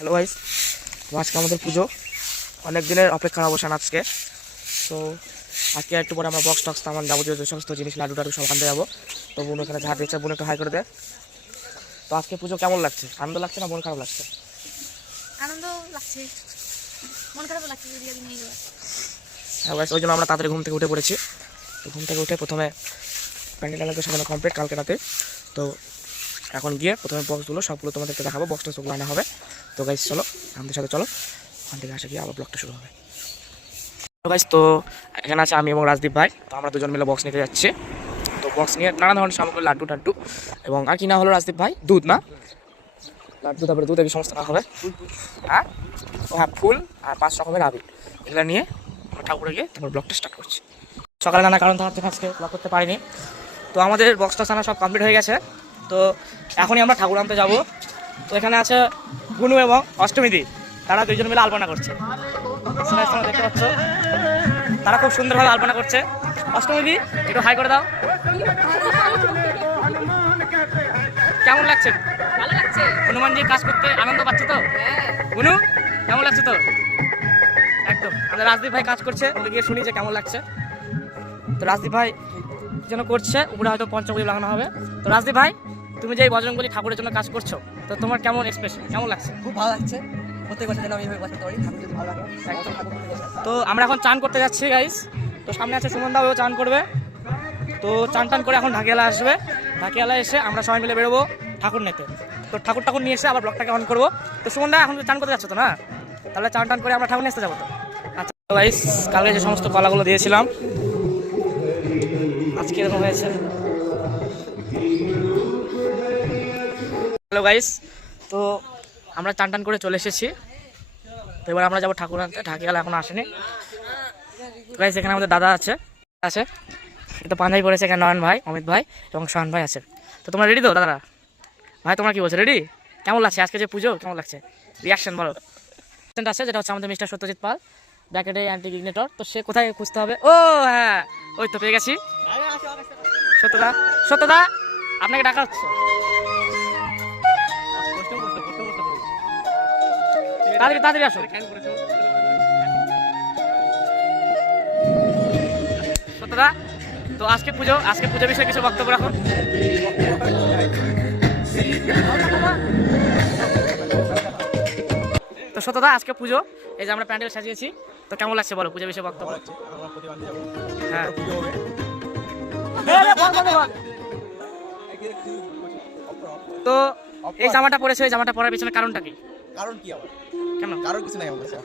Hello guys, তো আজকে আমাদের পুজো, অনেক দিনের অপেক্ষার অবসান আজকে। তো আজকে একটু পরে আমরা বক্স টক্স আমার যাবতীয় যে সমস্ত জিনিস লাডু টাডু সব আনতে যাবো। তো বোন এখানে ঝাড় দিচ্ছে, বোন একটু হাই করে দেয়। তো আজকে পুজো কেমন লাগছে? আনন্দ লাগছে না মন খারাপ লাগছে? আনন্দ লাগছে, মন খারাপ লাগছে। হ্যাঁ গাইস, ওই জন্য আমরা তাড়াতাড়ি ঘুম থেকে উঠে পড়েছি। তো ঘুম থেকে উঠে প্রথমে প্যান্ডেলকে সাজানো কমপ্লিট কালকে রাতে। তো এখন গিয়ে প্রথমে বক্সগুলো সবগুলো তোমাদেরকে দেখাবো, বক্সটা সবগুলো আনা হবে। তো গাইস চলো, আমাদের সাথে চলো, ওখান থেকে আসে গিয়ে আবার ব্লগটা শুরু হবে। গাইস, তো এখানে আছে আমি এবং রাজদীপ ভাই। তো আমরা দুজন মিলে বক্স নিতে যাচ্ছি। তো বক্স নিয়ে নানা ধরনের সামগ্রী, লাড্ডু টাড্ডু এবং আর কি না হলো রাজদীপ ভাই, দুধ না লাড্ডু, তারপরে দুধ এই সমস্ত না হবে। হ্যাঁ, ও হ্যাঁ, ফুল আর 5 রকমের আবির, এগুলো নিয়ে আমরা ঠাকুরে গিয়ে তারপর ব্লগটা স্টার্ট করছি। সকালে নানা কারণ থাকতে আজকে ব্লগ করতে পারিনি। তো আমাদের বক্সটা সানা সব কমপ্লিট হয়ে গেছে। তো এখনই আমরা ঠাকুর আনতে যাবো। তো এখানে আছে গুনু এবং অষ্টমীদি, তারা দুইজন মিলে আলপনা করছে। দেখতে পাচ্ছ, তারা খুব সুন্দরভাবে আলপনা করছে। অষ্টমীদি একটু হাই করে দাও। কেমন লাগছে? ভালো লাগছে। হনুমানজির কাজ করতে আনন্দ পাচ্ছে তো? গুনু কেমন লাগছে তো? একদম। আমাদের রাজদীপ ভাই কাজ করছে, ওকে গিয়ে শুনি যে কেমন লাগছে। তো রাজদীপ ভাই যেন করছে, উপরে হয়তো পঞ্চমুখী লাগানো হবে। তো রাজদীপ ভাই, তুমি যে এই বজরংবলী ঠাকুরের জন্য কাজ করছো, তো তোমার কেমন এক্সপ্রেশন, কেমন লাগছে? খুব ভালো লাগছে। প্রত্যেক বছর যেন আমি এইভাবে বসাতে পারি, ঠাকুর যদি ভালো লাগে। তো আমরা এখন চান করতে যাচ্ছি গাইস। তো সামনে আছে সুমন দাও, চান করবে। তো চান টান করে এখন ঢাকিয়ালা আসবে। ঢাকিয়ালা এসে আমরা সবাই মিলে বেরোবো ঠাকুর নিতে। তো ঠাকুর নিয়ে এসে আবার ব্লগটাকে অন করবো। তো সুমন দা এখন চান করতে যাচ্ছ তো না? তাহলে চান টান করে আমরা ঠাকুর নিয়ে আসতে যাবো। তো আচ্ছা গাইস, কালকে যে সমস্ত কলাগুলো দিয়েছিলাম আজকে এরকম হয়েছে। হ্যালো গাইস, তো আমরা চান টান করে চলে এসেছি। তো এবার আমরা যাবো ঠাকুর আনতে। ঢাকিয়ালা এখনো আসেনি। গাইস, এখানে আমাদের দাদা আছে এটা পাঞ্জাবি পড়েছে। এখানে নয়ন ভাই, অমিত ভাই এবং সোহান ভাই আছে। তো তোমরা রেডি তো দাদারা? ভাই তোমরা কি বলছো, রেডি? কেমন লাগছে আজকে যে পুজো, কেমন লাগছে? রিয়াকশন বলো। আছে যেটা হচ্ছে আমাদের মিস্টার সত্যজিৎ পাল, ব্যাকেটে অ্যান্টি ইগনিটর। তো সে কোথায় খুঁজতে হবে? ও হ্যাঁ, ওই তো পেয়ে গেছি। সত্যদা আপনাকে ডাকা হচ্ছে। তাড়াতাড়ি আসো সত্যদা। তো আজকে পুজো বিষয়ে কিছু বক্তব্য রাখুন। তো সত্যদা, আজকে পুজো, এই যে আমরা প্যান্ডেল সাজিয়েছি, তো কেমন লাগছে বলো, পুজো বিষয়ে বক্তব্য। হ্যাঁ, তো এই জামাটা পরেছো, এই জামাটা পরার পিছনে কারণটা কি? কারণ কি আবার? কেন? কারণ কিছু নাই আমার কাছে।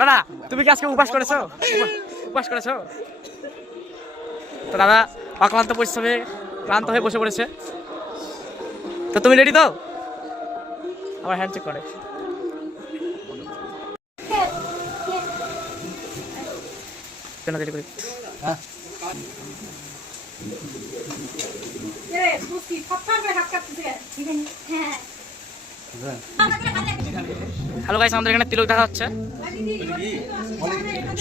দাদা তুমি কি আজকে উপবাস করেছো? তো দাদা অক্লান্ত পরিশ্রমে ক্লান্ত হয়ে বসে পড়েছে। তো তুমি রেডি তো? আবার হ্যান্ড চেক করে। রেডি করি। হ্যালো গাইস, আমাদের এখানে তিলক দেখা হচ্ছে।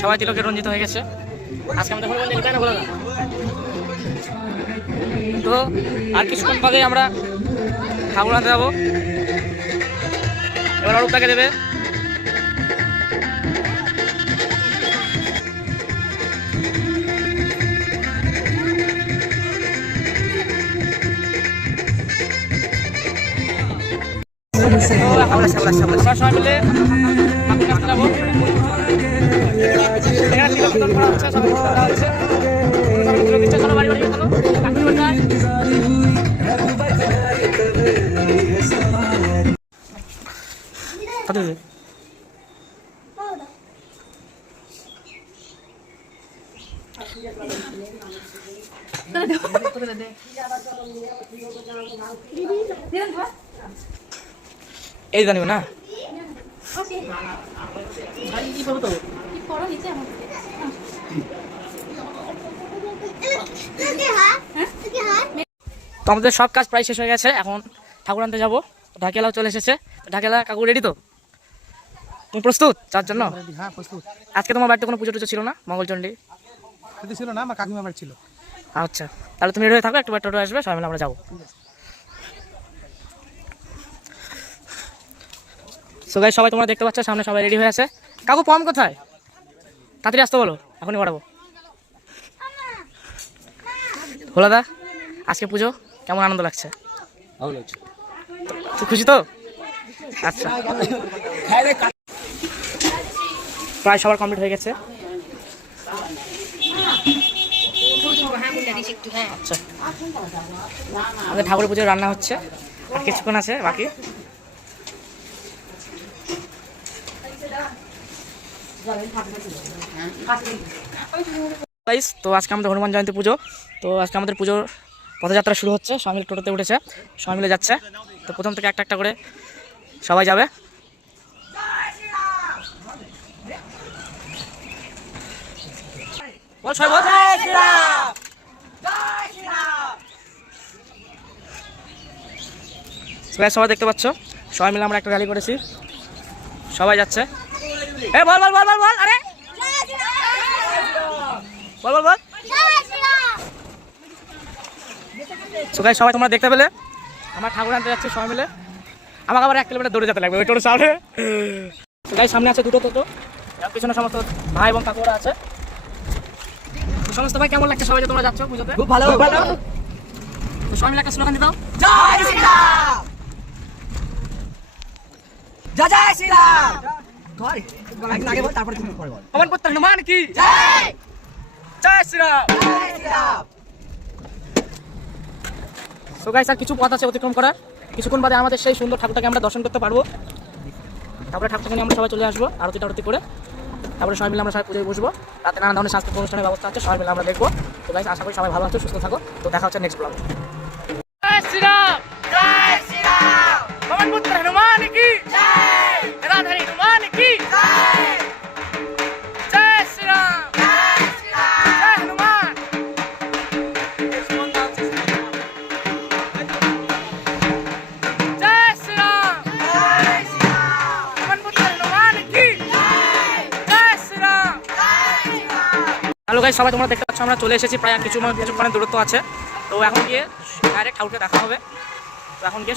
সবাই তিলকে রঞ্জিত হয়ে গেছে। আজকে আমাদের তো আর কিছুক্ষণ বাদে আমরা ঠাকুর আনতে যাবো। এবার অরূপটাকে দেবে। আমরা সবাই মিলে ঠাকুর আনতে যাবো। এখানে তিলক বিতরণ করা হচ্ছে, সবাই দেওয়া হচ্ছে। তিলক দিচ্ছে, চলো বাড়ি বাড়ি চলো। এই জানিও না। তো আমাদের সব কাজ প্রায় শেষ হয়ে গেছে, এখন ঠাকুর আনতে যাবো। ঢাকিয়ালাও চলে এসেছে। ঢাকিয়ালা কাকু রেডি তো? তুমি প্রস্তুত যার জন্য? হ্যাঁ, প্রস্তুত। আজকে তোমার বাড়িতে কোনো পুজো টুজো ছিল না? মঙ্গলচণ্ডী ছিল না, আমার কাকিমা বাড়ি ছিল। আচ্ছা, তাহলে তুমি রেডি হয়ে থাকো, একটু টোটো আসবে, সবাই মিলে আমরা যাবো। সো গাইস সবাই তোমরা দেখতে পাচ্ছ সামনে সবাই রেডি হয়ে আছে। কাকু পম কোথায়? তাড়াতাড়ি আসতে বলো, এখনই বাড়াবো। ভোলাদা, আজকে পুজো কেমন আনন্দ লাগছে? তুই খুশি তো? আচ্ছা, প্রায় সবার কমপ্লিট হয়ে গেছে। আচ্ছা, আমাদের ঠাকুর পুজোর রান্না হচ্ছে, আর কিছুক্ষণ আছে বাকি। তো আজকে আমাদের হনুমান জয়ন্তী পুজো। তো আজকে আমাদের পুজোর পদযাত্রা শুরু হচ্ছে। সবাই মিলে টোটোতে উঠেছে, সবাই মিলে যাচ্ছে। তো প্রথম থেকে একটা একটা করে সবাই যাবে। বল সবাই বল জয় শ্রীরাম, জয় শ্রীরাম। সবাই দেখতে পাচ্ছ, সবাই মিলে আমরা একটা র্যালি করেছি, সবাই যাচ্ছে। এ বল বল বল বল বল, আরে বল বল বল। সো গাইস সবাই তোমরা দেখতে পেলে আমরা ঠাকুর আনতে যাচ্ছি সবাই মিলে। আমাকে আবার 1 কিলোমিটার দৌড়ে যেতে লাগবে ওই টোটোর সামনে। তো গাইস সামনে আছে দুটো টোটো, আর পিছনে সমস্ত ভাই এবং কাকুরা আছে। তো সমস্ত ভাই কেমন লাগছে সবাই যে তোমরা যাচ্ছ পুজোতে? খুব ভালো খুব ভালো। তো সবাই মিলে একটা স্লোগান দিও, জয় শ্রীরাম, জয় জয় শ্রীরাম। আগে বল, তারপরে তুমি পরে বল। পবন পুত্র হনুমান কি জয়, জয় শ্রীরাম, জয় শ্রীরাম। সো গাইস আর কিছু পথ আছে অতিক্রম করার, কিছুক্ষণ বাদে আমাদের সেই সুন্দর ঠাকুরটাকে আমরা দর্শন করতে পারবো। তারপরে ঠাকুরটাকে নিয়ে আমরা সবাই চলে আসবো আরতি টারতি করে। তারপরে সবাই মিলে আমরা সবাই পুজোয় বসবো। রাতে নানা ধরনের সাংস্কৃতিক অনুষ্ঠানের ব্যবস্থা আছে, সবাই মিলে আমরা দেখবো। তো গাইস আশা করি সবাই ভালো আছো, সুস্থ থাকো। তো দেখা হচ্ছে নেক্সট ব্লগে। জয় শ্রীরাম, জয় শ্রীরাম। পবন পুত্র হনুমান কি জয়, রাধারি হনুমান কি জয়, জয় শ্রীরাম, জয় শ্রীরাম, জয় হনুমান। জয় শ্রীরাম, জয় শ্রীরাম। পবন পুত্র হনুমান কি জয়, জয় শ্রীরাম, জয় শ্রীরাম। হ্যালো গাইস সবাই তোমরা দেখতে পাচ্ছ আমরা চলে এসেছি, প্রায় কিছুক্ষণের দূরত্ব আছে। তো এখন গিয়ে ডাইরেক্ট ঠাকুরকে দেখা হবে। তো এখন গিয়ে